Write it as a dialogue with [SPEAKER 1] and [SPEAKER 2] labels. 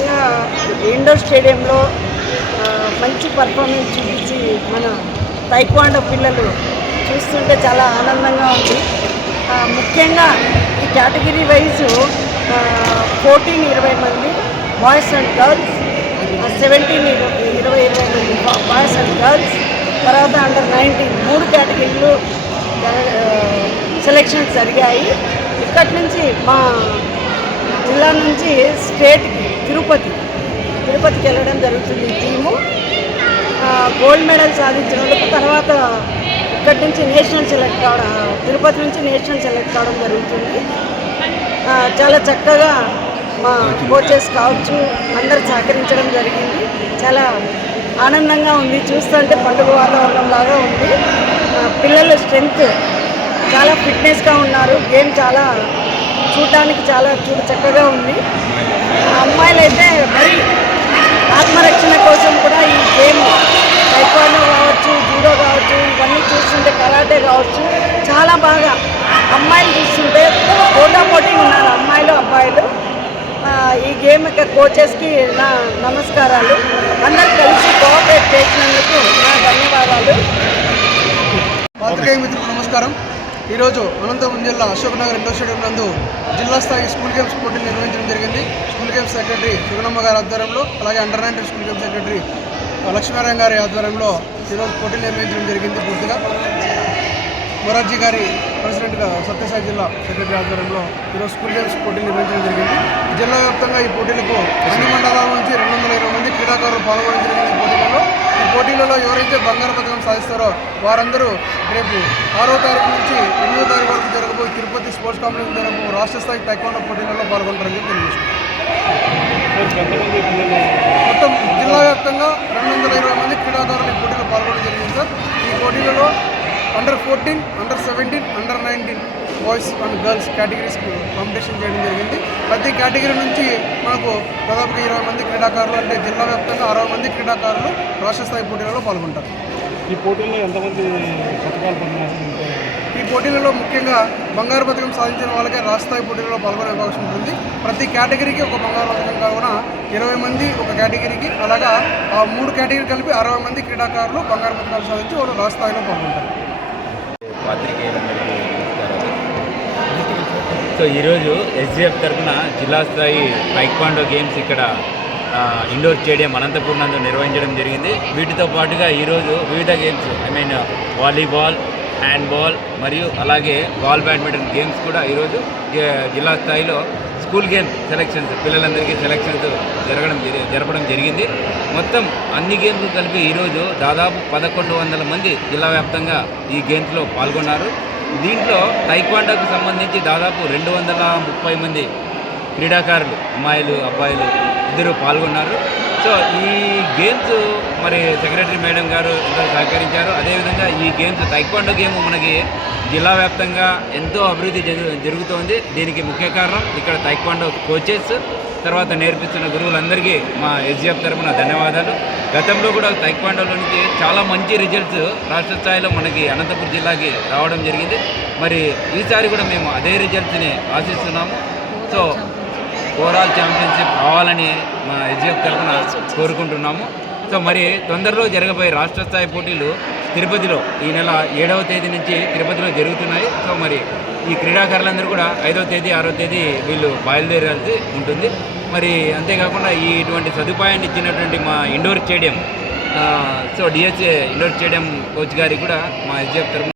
[SPEAKER 1] ఈరోజు ఇండోర్ స్టేడియంలో మంచి పర్ఫార్మెన్స్ చూపించి మన తైక్వాండో పిల్లలు చూస్తుంటే చాలా ఆనందంగా ఉంది. ముఖ్యంగా ఈ కేటగిరీ వైజ్ ఫోర్టీన్ ఇరవై మంది బాయ్స్ అండ్ గర్ల్స్ సెవెంటీన్ ఇరవై ఇరవై మంది బాయ్స్ అండ్ గర్ల్స్ తర్వాత అండర్ నైన్టీన్ మూడు కేటగిరీలు సెలెక్షన్స్ జరిగాయి. ఇక్కడి నుంచి మా జిల్లా నుంచి స్టేట్కి తిరుపతి. తిరుపతికి వెళ్ళడం జరుగుతుంది ఈ టీము. గోల్డ్ మెడల్ సాధించిన తర్వాత ఇక్కడి నుంచి నేషనల్ సెలెక్ట్ కావడం తిరుపతి నుంచి నేషనల్ సెలెక్ట్ కావడం జరుగుతుంది. చాలా చక్కగా మా కోచెస్ కావచ్చు అందరు సహకరించడం జరిగింది. చాలా ఆనందంగా ఉంది. చూస్తుంటే పండుగ వాతావరణం లాగా ఉంది. పిల్లల స్ట్రెంగ్త్ చాలా ఫిట్నెస్గా ఉన్నారు. గేమ్ చాలా చూడటానికి చాలా చూడ చక్కగా ఉంది. అమ్మాయిలు అయితే మరి ఆత్మరక్షణ కోసం కూడా ఈ గేమ్ టైక్వాండో కావచ్చు జూడో కావచ్చు ఇవన్నీ చూస్తుంటే కరాటే కావచ్చు చాలా బాగా అమ్మాయిలు చూస్తుంటే పోటా పోటీ ఉన్నారు అమ్మాయిలు అబ్బాయిలు. ఈ గేమ్ యొక్క కోచెస్కి నా నమస్కారాలు. అందరు కలిసి కోఆపరేట్ చేసినందుకు నా ధన్యవాదాలు.
[SPEAKER 2] నమస్కారం. ఈరోజు అనంతపురం జిల్లా అశోక్నగర్ ఇండోర్ స్టేడియం నందు జిల్లా స్థాయి స్కూల్ గేమ్స్ పోటీలు నిర్వహించడం జరిగింది. స్కూల్ గేమ్స్ సెక్రటరీ సుగుణమ్మ గారి ఆధ్వర్యంలో అలాగే under nineteen school games secretary Lakshminarayana గారి ఆధ్వర్యంలో ఈరోజు పోటీలు నిర్వహించడం జరిగింది పూర్తిగా. మొరార్జీ గారి ప్రెసిడెంట్గా సత్యసాయి జిల్లా సెక్రటరీ ఆధ్వర్యంలో ఈరోజు స్కూల్ గేమ్స్ పోటీలు నిర్వహించడం జరిగింది. జిల్లా వ్యాప్తంగా ఈ పోటీలకు అన్ని మండలాల నుంచి రెండు వందల ఇరవై మంది క్రీడాకారులు పాల్గొనడం జరిగింది పోటీలలో. ఈ పోటీలలో ఎవరైతే బంగారు పథకం సాధిస్తారో వారందరూ రేపు ఆరో తారీఖు నుంచి ఎనిమిదో తారీఖు వరకు జరగబోయే తిరుపతి స్పోర్ట్స్ కాంప్లెక్స్ జరగబో రాష్ట్ర స్థాయి టైక్వాండో పోటీలలో పాల్గొంటారని తెలియజేస్తున్నారు మొత్తం జిల్లా వ్యాప్తంగా రెండు వందల ఇరవై మంది క్రీడాదారులు ఈ పోటీలో పాల్గొనడం జరిగింది సార్. ఈ పోటీలలో under fourteen under seventeen under nineteen boys and girls కేటగిరీస్కి competition చేయడం జరిగింది. ప్రతి కేటగిరీ నుంచి మనకు దాదాపుగా ఇరవై మంది క్రీడాకారులు అంటే జిల్లా వ్యాప్తంగా అరవై మంది క్రీడాకారులు రాష్ట్ర స్థాయి పోటీలలో పాల్గొంటారు.
[SPEAKER 3] ఈ పోటీల్లో ఎంతమంది పథకాలు
[SPEAKER 2] ఈ పోటీలలో ముఖ్యంగా బంగారు పథకం సాధించిన వాళ్ళకే రాష్ట్ర స్థాయి పోటీలలో పాల్గొనే అవకాశం ఉంటుంది. ప్రతి కేటగిరీకి ఒక బంగారు పథకం కావున ఇరవై మంది ఒక కేటగిరీకి అలాగా ఆ మూడు కేటగిరీ కలిపి అరవై మంది క్రీడాకారులు బంగారు పథకాలు సాధించి వాళ్ళు రాష్ట్ర స్థాయిలో పాల్గొంటారు
[SPEAKER 4] పాత్రికేయులందరికీ నమస్కారాలు సో ఈరోజు ఎస్జిఎఫ్ తరఫున జిల్లా స్థాయి టైక్వాండో గేమ్స్ ఇక్కడ ఇండోర్ స్టేడియం అనంతపూర్ నందు నిర్వహించడం జరిగింది. వీటితో పాటుగా ఈరోజు వివిధ games I mean volleyball handball మరియు అలాగే బాల్ బ్యాడ్మింటన్ గేమ్స్ కూడా ఈరోజు జిల్లా స్థాయిలో స్కూల్ గేమ్ సెలెక్షన్స్ పిల్లలందరికీ సెలెక్షన్స్ జరగడం జరపడం జరిగింది. మొత్తం అన్ని గేమ్స్ కలిపి ఈరోజు దాదాపు పదకొండు వందల మంది జిల్లా వ్యాప్తంగా ఈ గేమ్స్లో పాల్గొన్నారు. దీంట్లో తైక్వాండోకు సంబంధించి దాదాపు రెండు వందల ముప్పై మంది క్రీడాకారులు అమ్మాయిలు అబ్బాయిలు ఇద్దరు పాల్గొన్నారు. సో ఈ గేమ్స్ మరి సెక్రటరీ మేడం గారు ఎంతో సహకరించారు. అదేవిధంగా ఈ గేమ్స్ తైక్వాండో గేమ్ మనకి జిల్లా వ్యాప్తంగా ఎంతో అభివృద్ధి జరుగుతోంది. దీనికి ముఖ్య కారణం ఇక్కడ తైక్వాండో కోచెస్. తర్వాత నేర్పిస్తున్న గురువులందరికీ మా ఎస్జిఎఫ్ తరఫున ధన్యవాదాలు. గతంలో కూడా తైక్వాండోలోనికి చాలా మంచి రిజల్ట్స్ రాష్ట్ర స్థాయిలో మనకి అనంతపురం జిల్లాకి రావడం జరిగింది. మరి ఈసారి కూడా మేము అదే రిజల్ట్స్ని ఆశిస్తున్నాము. సో ఓవరాల్ ఛాంపియన్షిప్ కావాలని మా ఎస్జిఎఫ్ తరఫున కోరుకుంటున్నాము. సో మరి తొందరలో జరగబోయే రాష్ట్ర స్థాయి పోటీలు తిరుపతిలో ఈ నెల ఏడవ తేదీ నుంచి తిరుపతిలో జరుగుతున్నాయి. సో మరి ఈ క్రీడాకారులందరూ కూడా ఐదవ తేదీ ఆరో తేదీ వీళ్ళు బయలుదేరాల్సి ఉంటుంది. మరి అంతేకాకుండా ఈ ఇటువంటి సదుపాయాన్ని ఇచ్చినటువంటి మా indoor stadium so DSA indoor stadium coach గారికి కూడా మా ఎస్జిఎఫ్ తరఫున